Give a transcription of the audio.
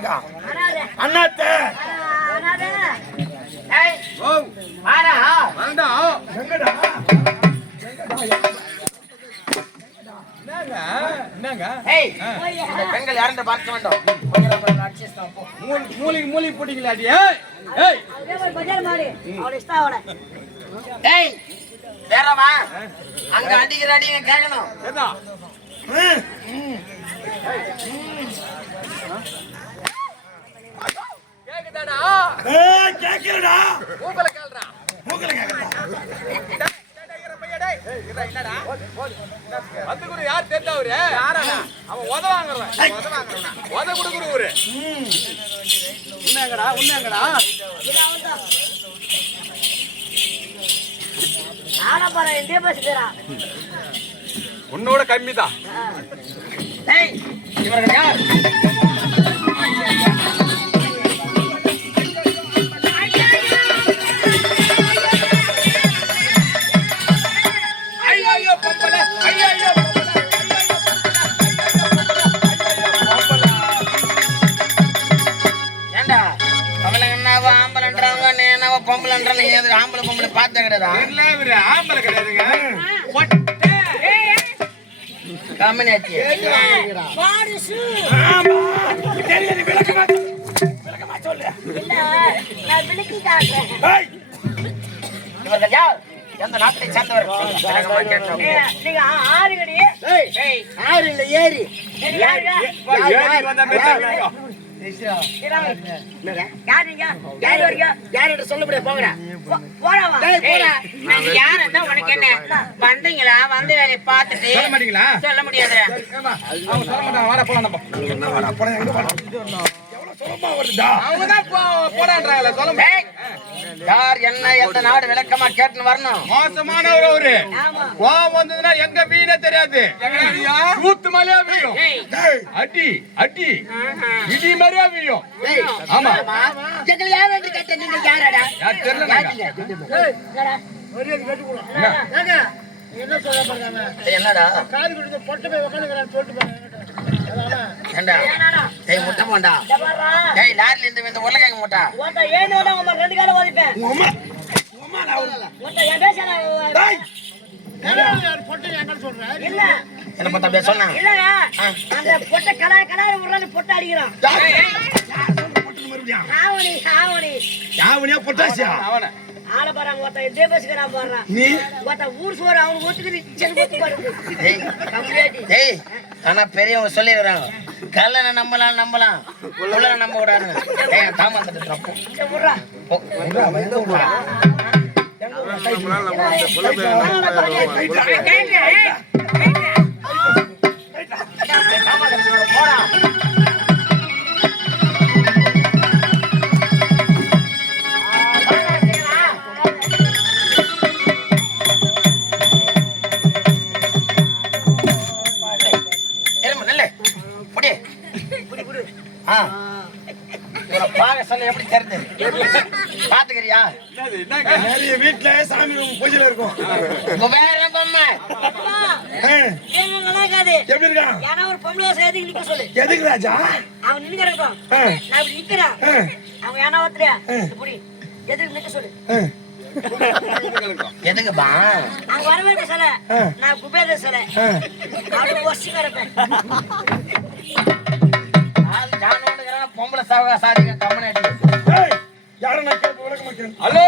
அனாதவக்கா அண்ணாத்த. பெண்கள் யாருன்னு பார்க்க வேண்டும். மூலிகை மூலிகை போட்டீங்களா அடி? ஏய் ஏய். ஏய், வேறவா? அங்க அடிக்கிற அடிங்க கேட்கணும். கேக்குறடா மூக்கல கேளுடா. மூக்கல கேக்குறடா வந்து குரு யார் தெரிஞ்சவரு அவன் உத வாங்குறவன். உத உத கொடுக்குறவரு உண்மைங்கடா உண்மைங்கடா உன்னோட கம்மி தான். ஏய், இவர்கள் யார்? ஆம்பளை பொம்பளை பார்த்த கிடையாதா ஆம்பளை கிடையாதுங்க. தெரியுது விளக்கமா விளக்கமா சொல்லு. எந்த நாட்டை சேர்ந்தவர். ஏய், ஏய், ஆறு இல்ல ஏரி. முடியாது வந்தீங்களா? வந்த வேலையை பார்த்துட்டு சொல்ல மாட்டீங்களா? சொல்ல முடியாது? அவங்க தான் போடான்றாங்கல்ல சொல்ல ஏய், யார் என்ன எந்த நாடு விளக்கமா கேட்டுன்னு வரணும். மோசமானவர் அவரு. கோவம் வந்ததுன்னா எங்க வீணே தெரியாது. கூத்து மலையா வீயும் அடி அடி. இடி மாதிரியா வீயும் ஆமா. எங்களை யார் என்று கேட்ட நீங்க யாரடா? யார் தெரியல என்னடா? ஏண்டா? ஏய் முட்டை போண்டா. ஏய் லாரில இருந்து இந்த உருளைக்கிழங்கு மூட்டா. உங்க அம்மா. உங்க அம்மா நான் ஒரு- டேய். என்ன? பார்த்தா அப்படியே சொன்னாங்க யார் யார் சொல்லு போட்டு மறுபடியும் யாவனியா பொட்டாசியா? அவனை நீ? ஊர் சோறு அவனுக்கு ஒத்துக்குது. ஏய் ஆனா பெரியவங்க சொல்லிடுறாங்க. கல்லனை நம்பலாம் நம்பலாம்? உள்ளன நம்ப விடாது ஏய் தாமந்தட்டு தப்பு எப்படி தெரியுது? பாத்துக்கிறியா? நிறைய வீட்டுல சாமி பூஜையில இருக்கும். குபேர பொம்மை. எப்படி இருக்கான் யாரோ ஒரு பொம்பளை எதுக்கு நிக்க சொல்லு. எதுக்கு ராஜா? அவன் நின்னு கிடக்கும் நான் இப்படி நிக்கிறேன். அவன் ஏன்னா ஒத்துறியா இப்படி எதுக்கு நிக்க சொல்லு. எதுக்குப்பா? அங்க வரவேற்பு சில. நான் குபேத சில. அப்படி ஒசி கிடப்பேன் ஆள் ஜானோடுங்கிறான பொம்பளை சாவகா சாதிக்க கம்மனாட்டி ஏய், யாரை நான் கேட்ப விளக்க மாட்டேன் ஹலோ?